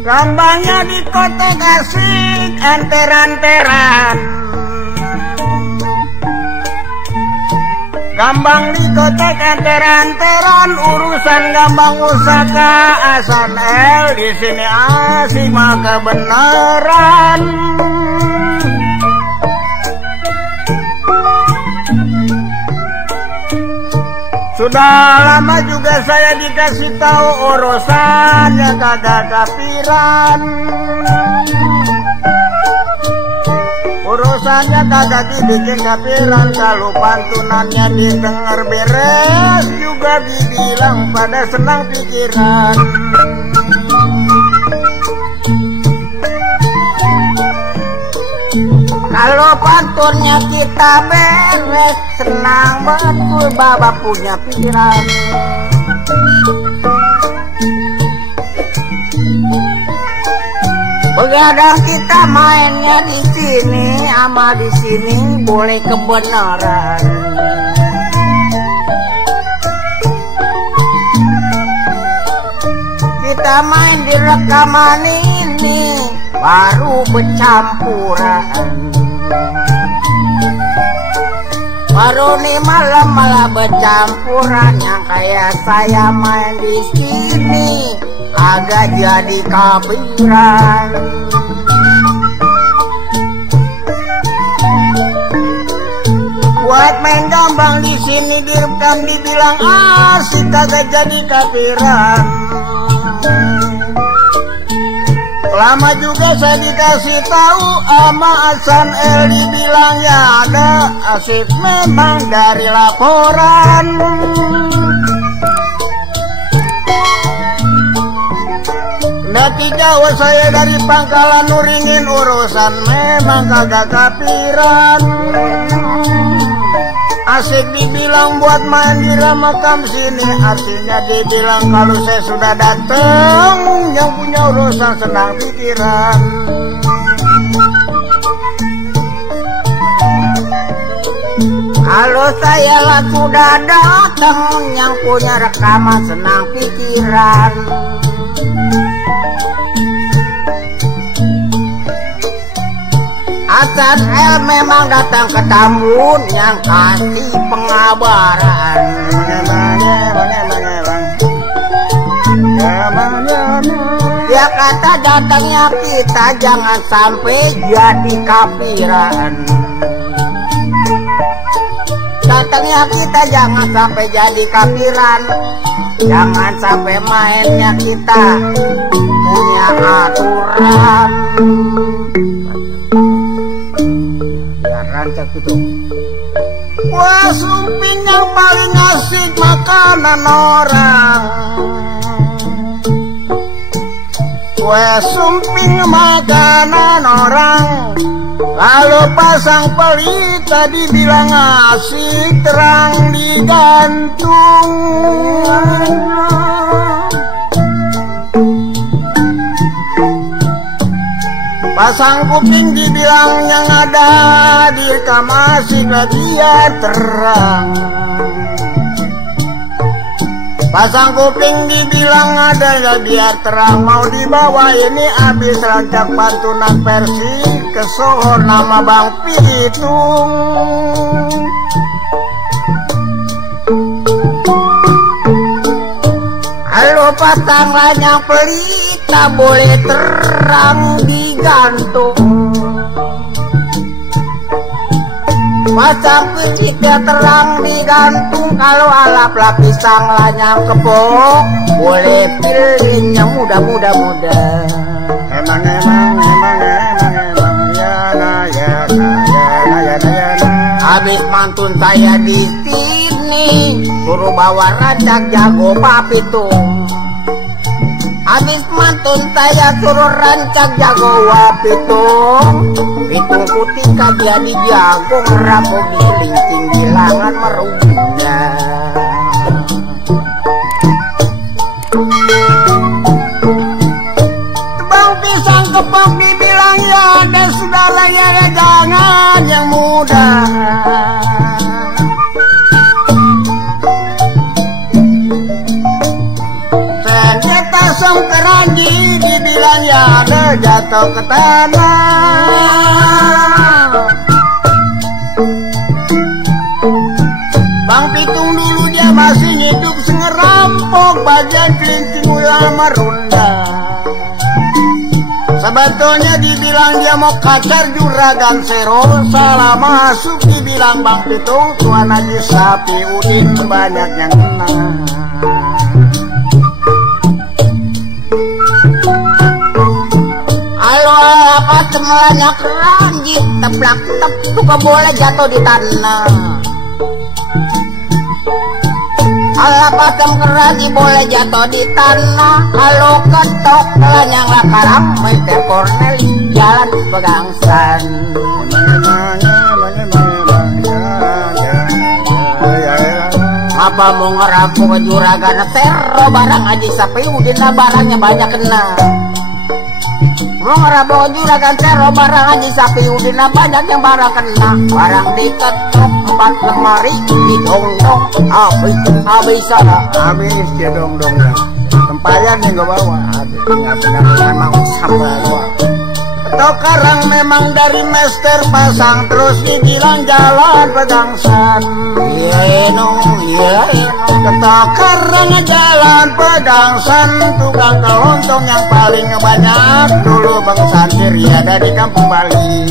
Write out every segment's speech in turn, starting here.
Gambangnya dikotek asik enteran-teran, gambang dikotek enteran-teran, urusan gambang usaka asan el di sini asik maka beneran. Sudah lama juga saya dikasih tahu urusannya kagak kapiran, urusannya kagak dibikin kapiran. Kalau pantunannya didengar beres juga dibilang pada senang pikiran. Kalau pantunnya kita beres senang betul Bapak punya pikiran. Begadang kita mainnya di sini, ama di sini boleh kebenaran. Kita main di rekaman ini baru bercampuran. Baru nih malam malah bercampuran, yang kayak saya main di sini agak jadi kapiran. Buat main gambang di sini direkam dibilang asik kagak jadi kapiran. Lama juga saya dikasih tahu ama Hasan Eli bilangnya ada asik memang dari laporan. Nanti jauh saya dari Pangkalan nuringin urusan memang kagak kapiran. Asik dibilang buat main di makam sini, artinya dibilang kalau saya sudah datang yang punya urusan senang pikiran. Kalau saya lah sudah datang yang punya rekaman senang pikiran. Hasan El memang datang ke tamu yang kasih pengabaran. Dia kata datangnya kita jangan sampai jadi kapiran. Datangnya kita jangan sampai jadi kapiran. Jangan sampai mainnya kita punya aturan. Rancak itu. Wah, sumping yang paling asik makanan orang. Wah, sumping makanan orang. Kalau pasang pelita dibilang asik terang digantung. Pasang kuping dibilang yang ada direkam asik lagi ya terang. Pasang kuping dibilang ada ya biar terang. Mau dibawa ini habis rancak pantunan versi ke Sohor nama Bang Pitung. Halo pasang lanyang pelita boleh terang digantung. Pasang pelita terang digantung. Kalau alap lapisan lanyang kepok boleh pilih yang muda. Emang habis mantun saya di sini suruh bawa rancak jago papitung. Habis mantun saya suruh rancak jago wapitung. Pitung putih kagak dijago ngerapo giling tinggilangan merunda. Bang pisang kepok dibilang ya ada saudara ya jangan yang muda. jatuh ke tanah. Bang Pitung dulu dia masih hidup sengerampok bagian kelinting ulama Runda. Sebetulnya dibilang dia mau kacar juragan Sero, salah masuk dibilang Bang Pitung tuan Haji Sapi Udin banyak yang kenal. Halo apa semuanya keranjit teplak tuh boleh jatuh di tanah. Ala pasang kerasi boleh jatuh di tanah. Kalau ketok lanyang lakarang Mr. Corneli jalan pegangsan. Apa mau ngerapu ke juragan Sero barang Haji Sapi Udin lah barangnya banyak kena. Mau ngerapu ke juragan Sero barang Haji Sapi Udin lah banyak yang barang kena. Barang diketok 4 lemari didongdong habis salah habis dia dongdong ya tempayan nih gak bawa habis nggak benar memang sampai gua ketok karang memang dari Master pasang terus dibilang jalan pegangsan. Ketok karang jalan pegangsan tukang kelontong yang paling banyak dulu Bang Santir ya ada di Kampung Bali.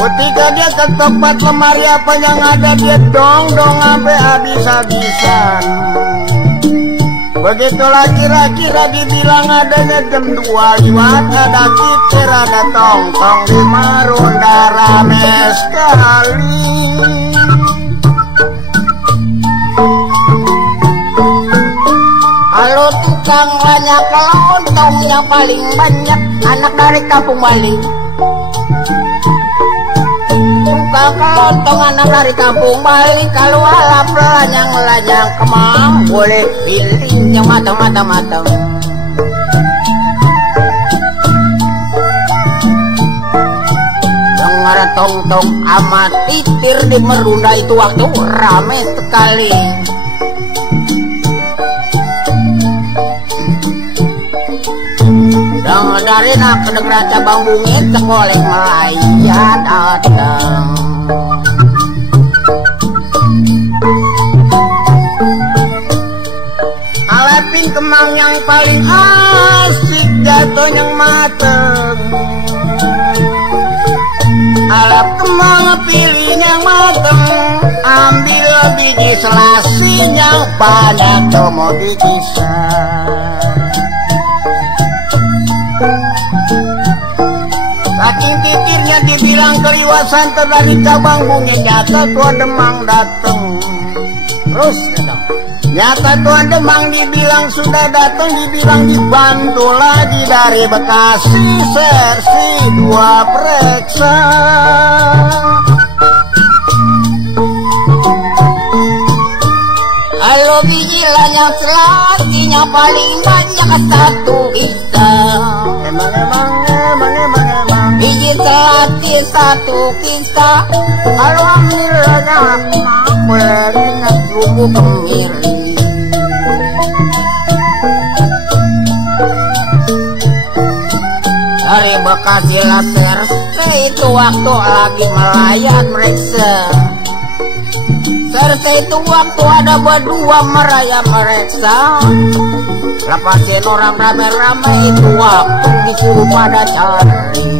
Ketika dia ketok 4 lemari apa yang ada dia dong sampai habis-habisan. Begitulah kira-kira dibilang adanya jam 2 lewat ada kitir ada tong-tong di Marunda rame sekali. Halo tukang banyak kelontong yang paling banyak anak dari Kampung Bali. Tukang kelontong anak dari Kampung Bali kalau alap lanyang kemang boleh pilih yang matang. Dengar tong-tong amat titir di Marunda itu waktu rame sekali. Dari nak kedengeran cabang bungit sekoleh melayat datang. Alepin kemang yang paling asik jatuh yang mateng. Alap kemang pilih yang mateng, ambil biji selasinya banyak tuh mau dikisah. Saking titirnya dibilang keliwasan dari cabang bungit nyata tuan Demang dateng. Terus nyata tuan Demang dibilang sudah dateng, dibilang dibantu lagi dari Bekasi sersi 2 periksa. Halo biji lanyang selasinya paling banyak 1 kita. Emang biji selati 1 kita. Kalau ambilnya boleh bumbu kemiri. Dari Bekasi laser itu waktu lagi melayat mereka. Serta itu waktu ada berdua meraya mereka. Lepasin orang rame-rame itu waktu disuruh pada cari.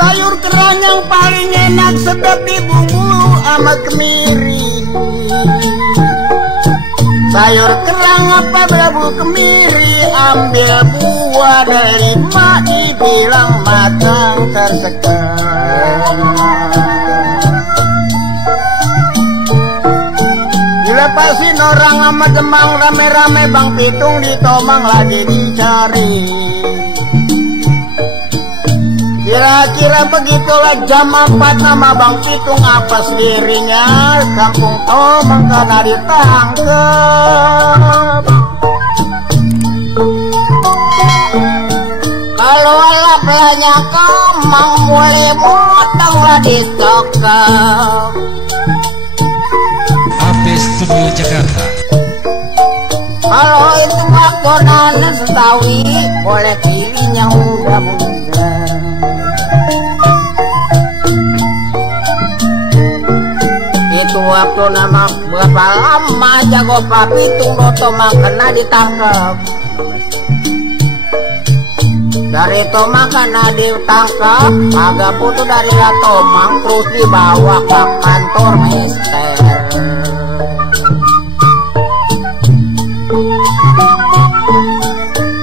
Sayur kerang yang paling enak sedap dibumbu sama kemiri. Sayur kerang apa belabu kemiri, ambil buah dari mak dibilang matang tersekar. Dilepasin orang sama Demang rame-rame Bang Pitung ditomang lagi dicari. Kira-kira begitulah jam 4 nama Bang Pitung apa sendirinya Kampung Tomang karena ditangkep. kalau alap lanya kemang mulai motong lah disokong. AP Studio Jakarta. Kalau itu waktu nana setawi boleh pilihnya muda-muda. Itu waktu nama berapa lama jago papi tunggu makana ditangkap. Dari Tomang ditangkap, agak putus dari Tomang terus dibawa ke kantor mester.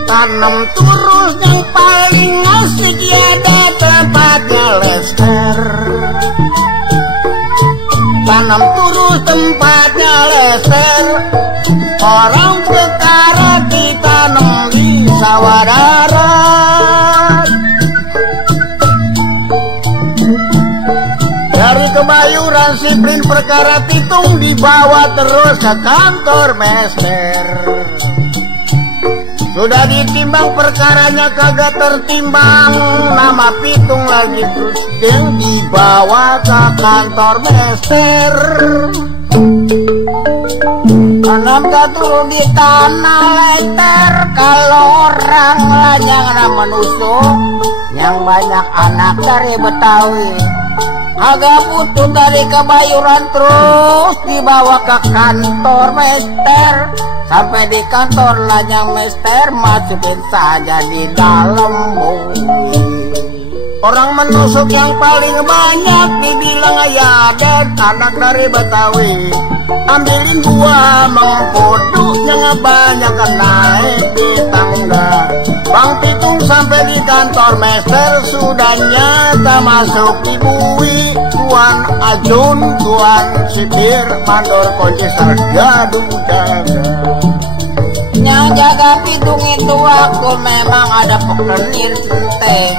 Tanam terus yang paling asik ada tempatnya lester. Tanam terus tempatnya lester. Orang sekarang ditanam di sawah darat. Dari Kebayuran Siprin perkara pitung dibawa terus ke kantor mester. Sudah ditimbang perkaranya kagak tertimbang, nama pitung lagi terus yang dibawa ke kantor mester. Tanam turun di tanah letter, kalau orang lanyang nama nusuk, yang banyak anak dari Betawi. Agak putus dari Kebayuran terus dibawa ke kantor mester. Sampai di kantor lanyang mester masukin saja di dalam bui. Orang menusuk yang paling banyak dibilang ayah dan anak dari Betawi. Ambilin buah mengkudu yang banyak naik di tangga. Bang Pitung sampai di kantor mester sudah nyata masuk di bui. Tuan Ajun, Tuan Sipir, mandor kunci sergadu jaga. Yang jaga Pitung itu aku memang ada pekenir centeng.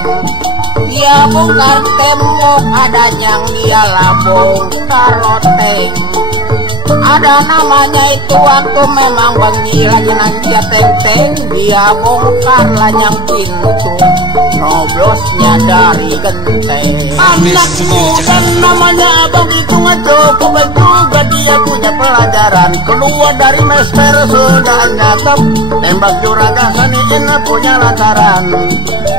Dia bongkar tembok, ada yang dia bongkar loteng. Ada namanya itu waktu memang Banggi lagi nanti teng-teng. Dia bongkar lanyang pintu, noblosnya dari genteng. Anak muda namanya Abang itu cukup juga dia punya pelajaran. Keluar dari mester sudah nyatap, tembak juragan saniin punya lantaran.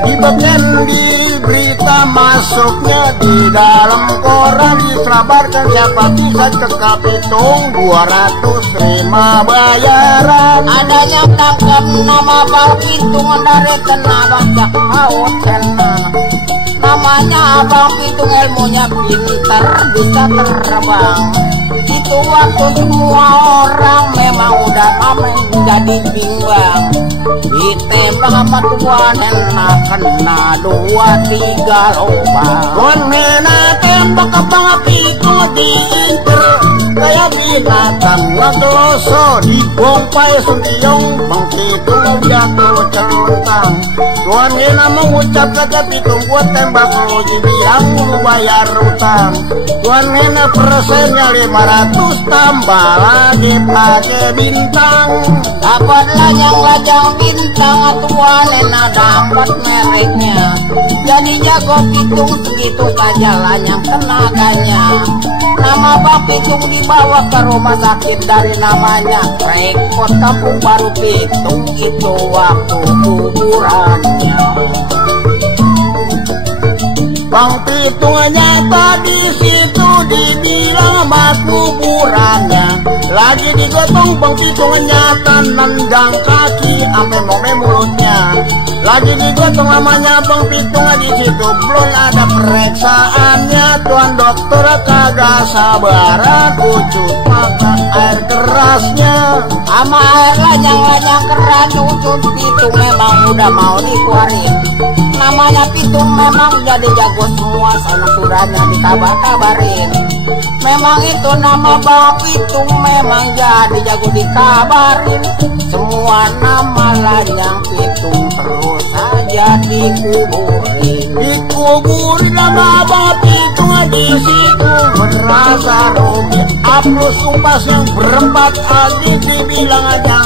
Dibeken di berita masuknya di dalam koran, diselabarkan siapa bisa cekap Pitung 205 bayaran. Ada yang tangkap nama Bang Pitung dari kena bajak laut kena. Namanya Abang Pitung ilmunya pintar bisa terbang. Itu waktu semua orang memang udah aman jadi bimbang. Ditembak sama tuan enak kena 2-3 lubang. Tuan enak tembak ke Bang Pitung diincer kayak binatang ngegeloso dibongpai sundiong. Bang Pitung jatuh celentang. Tuan enak mengucap kata Pitung buat tembak lu dibilang lu bayar utang. Tuan enak persennya 500 tambah lagi pakai bintang. Dapat lajang-lajang bintang, tuan enak dapat mereknya. Jadi jago Pitung segitu saja lanyang tenaganya. Nama Bang Pitung dibawa ke rumah sakit dari namanya Rekod Kampung Baru Pitung. Itu waktu kuburannya. Bang Pitung nyata di situ dibilang mas kuburannya. Lagi digotong Bang Pitung nyata nendang kaki ame mome mulutnya. Lagi digotong namanya Bang Pitung di situ belum ada pereksaannya. Tuan dokter kagak sabaran ucut maka air kerasnya. Ama air lanyang-lanyang keras ucut Pitung memang udah mau dikeluarin. Namanya Pitung memang jadi jago semua, sana sudahnya dikabar-kabarin. Memang itu nama Bang Pitung memang jadi jago dikabarin. Semua nama lanyang Pitung terus saja dikuburin. Dikuburin nama Bang Pitung di situ merasa rugi. Aplus umpas yang berempat aja dibilang aja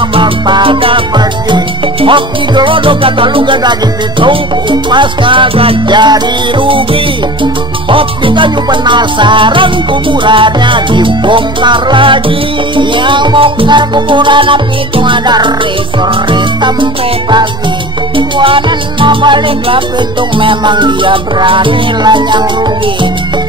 pada pergi. Hop di gelodok kata lu gak daging pitung, umpas kagak jadi rugi. Hop di kayu penasaran kuburannya dibongkar lagi. Yang bongkar kuburan pitung ada sore sampai pagi. Wanan balik lah pitung memang dia berani lah yang rugi.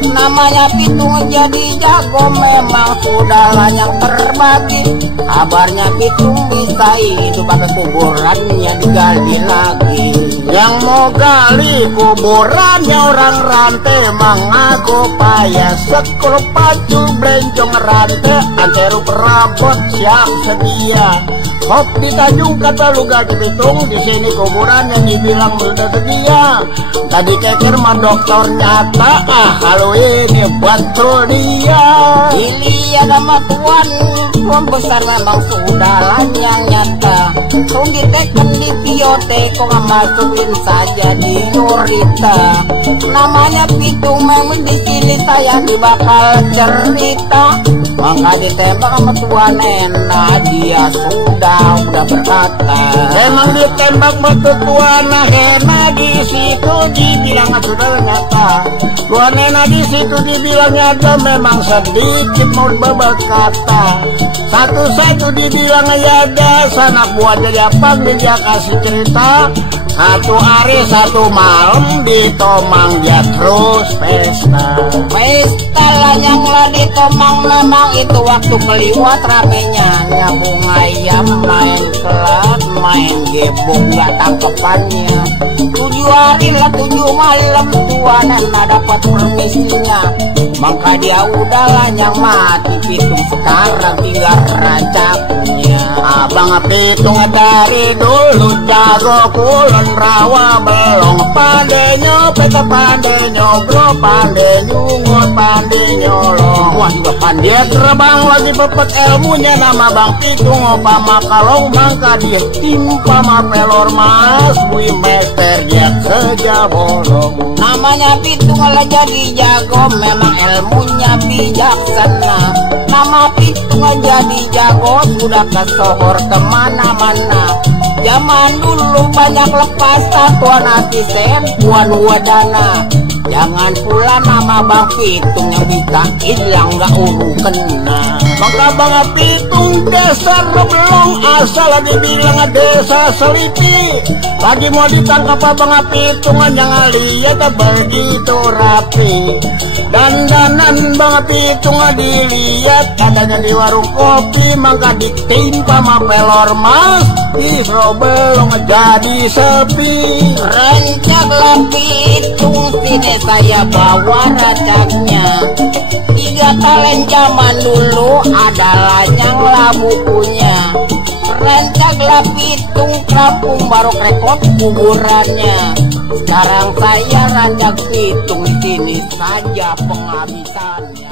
Namanya pitung jadi jago memang sudah lah yang terbagi. Kabarnya pitung bisa itu pakai kuburannya digali lagi. Yang mau gali kuburannya orang rantai mengaku payah. Sekolah pacul berencong rantai antero perabot siap sedia. Hop di Tanjung kata lu gak dihitung, di sini kuburannya dibilang udah sedia. Tadi keker mah dokter nyata, kalau ini betul dia. Ilia sama tuan besar memang sudah lah yang nyata. Tung diteken di bioteko masukin saja di Nurita. Namanya pitung memang di sini saya bakal cerita. Maka ditembak sama tuan enak dia sudah berkata. Emang ditembak betul tuan enak di situ dibilang sudah nyata. Tuan enak di situ dibilang nyata memang sedikit mau berkata. Satu-satu dibilang ya ada sanak buat jadi apa dia kasih cerita. Satu hari satu malam di Tomang dia terus pesta. Pesta lah yang lah di Tomang memang itu waktu keliwat ramenya. Nyambung ayam main kelat main gebok gak tangkepannya. 7 hari lah 7 malam tuanan dapat permisinya. Maka dia udahlah yang mati pitung sekarang tinggal racaknya. Abang pitung dari dulu jago kulon rawa belong pandai nyopet pandai nyobro pandai nyungut pandai nyolong. Wah juga pandai dia terbang lagi pepet ilmunya nama bang pitung opa makalong mangka dia timpa mapelor mas bui mester dia kerja bolong. Namanya pitung lah jadi jago memang ilmunya bijaksana. Nama pitung jadi jago sudah kesohor kemana-mana. Zaman dulu banyak lepas tuan asisten tuan wadana. Jangan pula nama bang pitung yang dikain yang gak kena. Maka bang pitung desa belong asal dibilang desa selipi. Lagi mau ditangkap bang pitung jangan lihat begitu rapi. Dandanan bang pitung dilihat adanya di warung kopi. Maka ditimpa mapelor mas isro belong jadi sepi. Rencaklah pitung sini saya bawa racaknya. 3 talent zaman dulu adalah yang lah bukunya. Rencaklah pitung kampung baru rekod kuburannya. Sekarang saya rancak pitung sini saja penghabisannya.